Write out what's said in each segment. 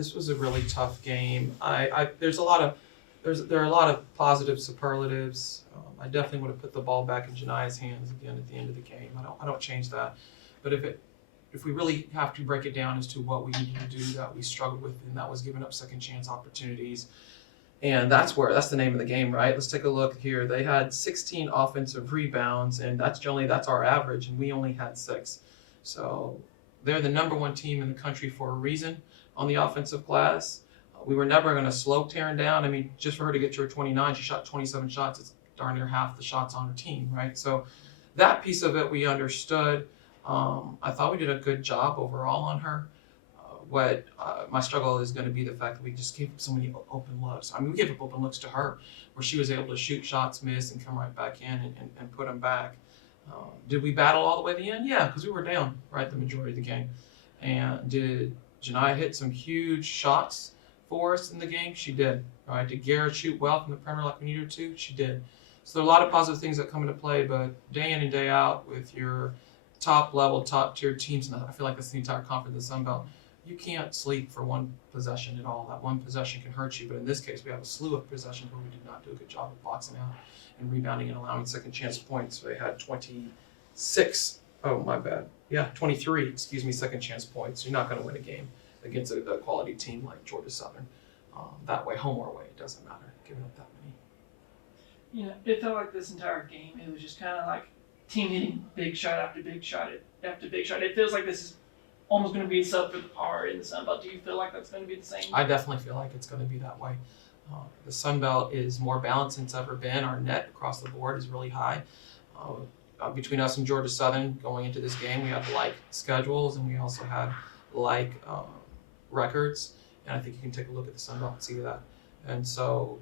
This was a really tough game. There are a lot of positive superlatives. I definitely would have put the ball back in Jania's hands again at the end of the game. I don't change that. But if we really have to break it down as to what we needed to do that we struggled with, and that was giving up second chance opportunities. And that's the name of the game, right? Let's take a look here. They had 16 offensive rebounds, and that's our average, and we only had 6. So they're the number 1 team in the country for a reason on the offensive glass. We were never going to slow Taryn down. I mean, just for her to get to her 29, she shot 27 shots. It's darn near half the shots on her team, right? So that piece of it we understood. I thought we did a good job overall on her. My struggle is going to be the fact that we just gave so many open looks. I mean, we gave up open looks to her where she was able to shoot shots, miss, and come right back in and put them back. Did we battle all the way to the end? Yeah, because we were down, right, the majority of the game. And did Jania hit some huge shots for us in the game? She did. Right? Did Garrett shoot well from the perimeter like we needed her to? She did. So there are a lot of positive things that come into play, but day in and day out with your top level, top tier teams, and I feel like that's the entire conference of the Sun Belt, you can't sleep for one possession at all. That one possession can hurt you, but in this case, we have a slew of possessions where we did not do a good job of boxing out and rebounding and allowing second chance points. They had 23, second chance points. You're not going to win a game against a quality team like Georgia Southern. That way, home or away, it doesn't matter, giving up that many. Yeah, it felt like this entire game, it was just kind of like team hitting big shot after big shot after big shot. It feels like this is almost going to be sub for the par in the Sun Belt. Do you feel like that's going to be the same? I definitely feel like it's going to be that way. The Sun Belt is more balanced than it's ever been. Our net across the board is really high. Between us and Georgia Southern going into this game, we have like schedules and we also have like records. And I think you can take a look at the Sun Belt and see that. And so,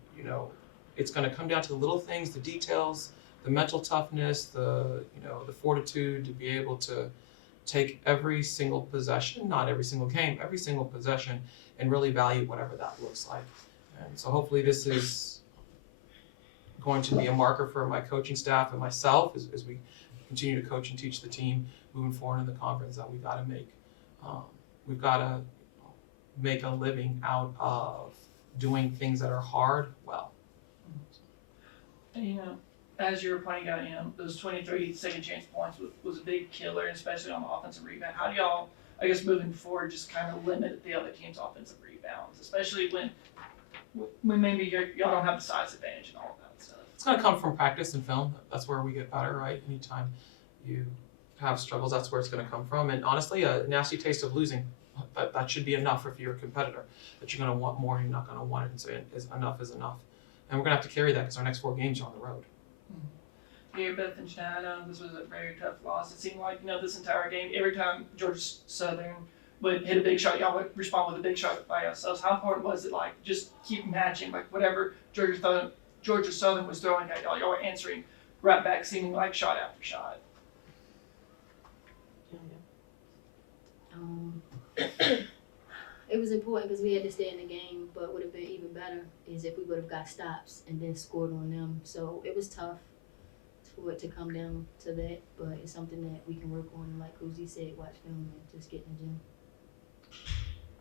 it's going to come down to the little things, the details, the mental toughness, the fortitude to be able to take every single possession, not every single game, every single possession, and really value whatever that looks like. And so hopefully this is going to be a marker for my coaching staff and myself as we continue to coach and teach the team moving forward in the conference that we've got to make a living out of doing things that are hard well. And, as you were pointing out, those 23 second chance points was a big killer, especially on the offensive rebound. How do y'all, I guess, moving forward, just kind of limit the other team's offensive rebounds, especially when maybe y'all don't have the size advantage and all of that stuff? It's going to come from practice and film. That's where we get better, right? Anytime you have struggles, that's where it's going to come from. And honestly, a nasty taste of losing. That should be enough if you're a competitor. That you're going to want more, you're not going to want it and say enough is enough. And we're going to have to carry that because our next 4 games are on the road. Here, Beth and Janiah, I know this was a very tough loss. It seemed like, this entire game, every time Georgia Southern would hit a big shot, y'all would respond with a big shot by yourselves. How important was it, just keep matching, whatever Georgia Southern was throwing at y'all were answering right back, seeming like shot after shot? It was important because we had to stay in the game, but would have been even better is if we would have got stops and then scored on them. So it was tough for it to come down to that, but it's something that we can work on. Like Uzi said, watch film and just get in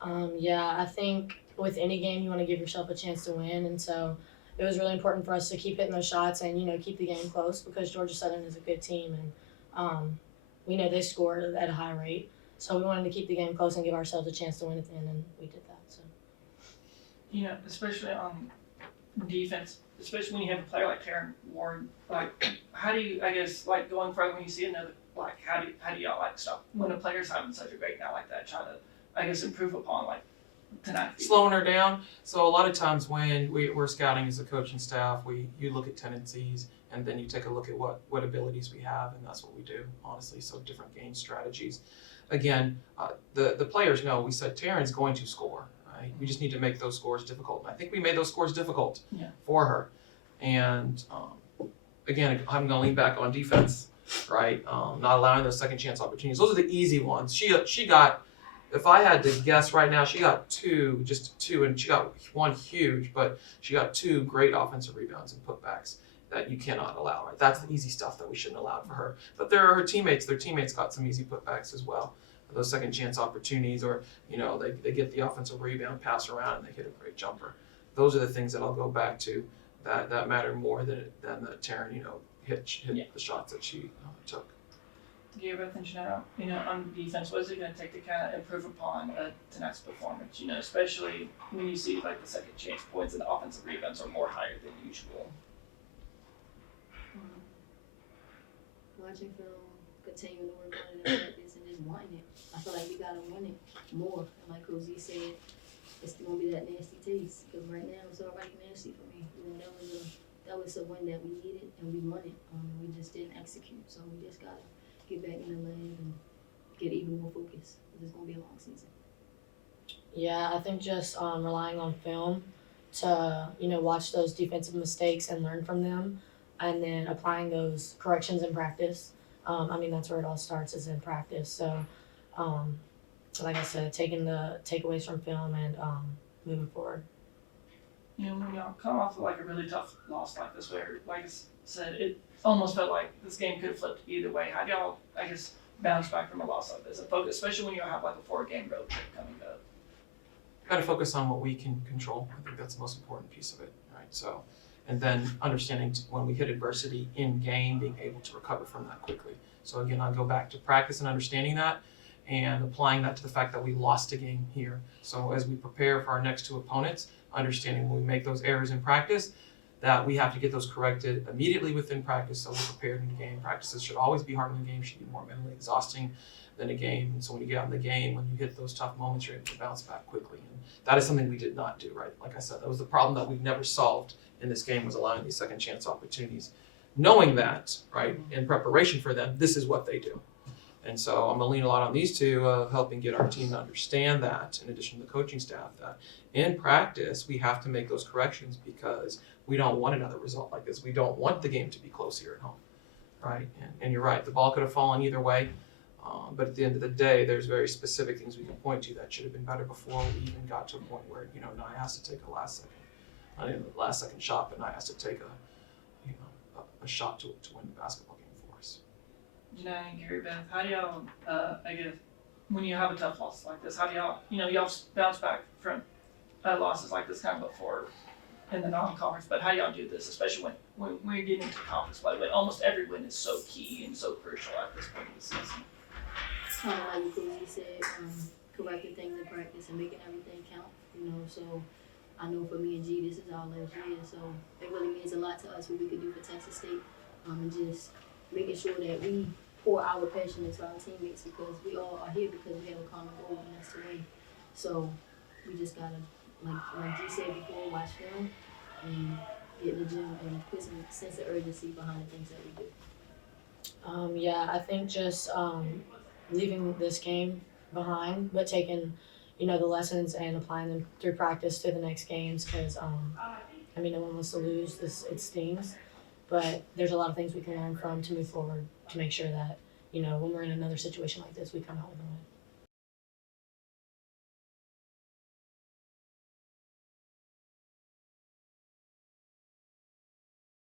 the gym. Yeah, I think with any game you want to give yourself a chance to win, and so it was really important for us to keep hitting those shots and keep the game close because Georgia Southern is a good team and we know they score at a high rate. So we wanted to keep the game close and give ourselves a chance to win at the end, and we did that. So, especially on defense, especially when you have a player like Taryn Ward, how do you, I guess, going further when you see another, how do y'all stop when a player's having such a great night like that, try to, I guess, improve upon tonight? Slowing her down. So a lot of times when we're scouting as a coaching staff, you look at tendencies and then you take a look at what abilities we have, and that's what we do, honestly. So different game strategies. Again, the players know we said Taryn's going to score. Right? We just need to make those scores difficult. And I think we made those scores difficult for her. And again, I'm going to lean back on defense, right? Not allowing those second chance opportunities. Those are the easy ones. She got, if I had to guess right now, she got just two, and she got one huge, but she got 2 great offensive rebounds and putbacks that you cannot allow, right? That's the easy stuff that we shouldn't allow for her. But there are her teammates. Their teammates got some easy putbacks as well. those second chance opportunities, or they get the offensive rebound, pass around, and they hit a great jumper. Those are the things that I'll go back to that matter more than the Taryn hit the shots that she took. Gilbert and Chanel, on defense, what is it going to take to kind of improve upon tonight's performance? Especially when you see like the second chance points and the offensive rebounds are more higher than usual. Watching film, continuing to work on it in practice, and just wanting it. I feel like we gotta want it more. And like Coach Z said, it's gonna be that nasty taste. Because right now it's already nasty for me. That was a win that we needed and we wanted. We just didn't execute, so we just gotta get back in the lab and get even more focused. It's gonna be a long season. Yeah, I think just relying on film to watch those defensive mistakes and learn from them, and then applying those corrections in practice. That's where it all starts, is in practice. So, like I said, taking the takeaways from film and moving forward. When y'all come off of like a really tough loss like this, where, like I said, it almost felt like this game could have flipped either way. How do y'all, bounce back from a loss like this and focus, especially when you have like a 4-game road trip coming up? Got to focus on what we can control. I think that's the most important piece of it, right? So, and then understanding when we hit adversity in game, being able to recover from that quickly. So again, I'll go back to practice and understanding that, and applying that to the fact that we lost a game here. So as we prepare for our next 2 opponents, understanding when we make those errors in practice, that we have to get those corrected immediately within practice, so we're prepared in the game. Practices should always be harder than the game, should be more mentally exhausting than a game. And so when you get out in the game, when you hit those tough moments, you're able to bounce back quickly. And that is something we did not do, right? Like I said, that was the problem that we've never solved in this game, was allowing these second chance opportunities. Knowing that, right, in preparation for them, this is what they do. And so I'm gonna lean a lot on these 2, helping get our team to understand that, in addition to the coaching staff, that in practice, we have to make those corrections because we don't want another result like this. We don't want the game to be close here at home, right? And you're right, the ball could have fallen either way. But at the end of the day, there's very specific things we can point to that should have been better before we even got to a point where, Nye has to take a last second shot, but Nye has to take a shot to win the basketball game for us. Janai and Gary Beth, how do y'all, when you have a tough loss like this, how do y'all, y'all bounce back from losses like this kind of before in the non-conference, but how do y'all do this, especially when you're getting into conference play, when almost every win is so key and so crucial at this point in the season? Like Coach Z said, correcting things in practice and making everything count. So I know for me and G, this is our last year, so it really means a lot to us what we could do for Texas State, and just making sure that we pour our passion into our teammates, because we all are here because we have a common goal, and that's to win. So we just gotta, like G said before, watch film and get in the gym and put some sense of urgency behind the things that we do. I think just leaving this game behind, but taking the lessons and applying them through practice to the next games, because no one wants to lose. It stings, but there's a lot of things we can learn from to move forward to make sure that when we're in another situation like this, we come out with a win.